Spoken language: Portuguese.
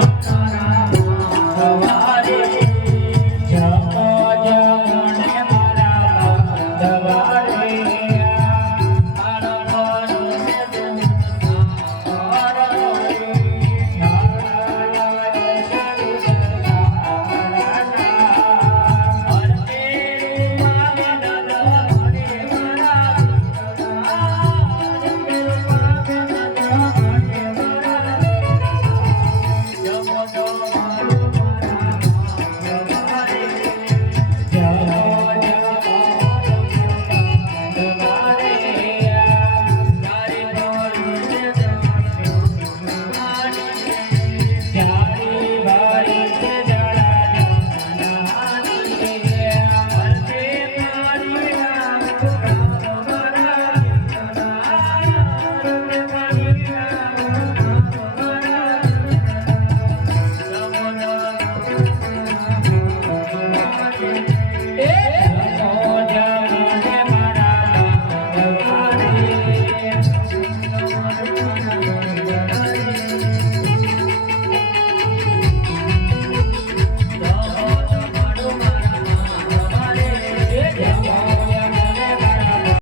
Thank Música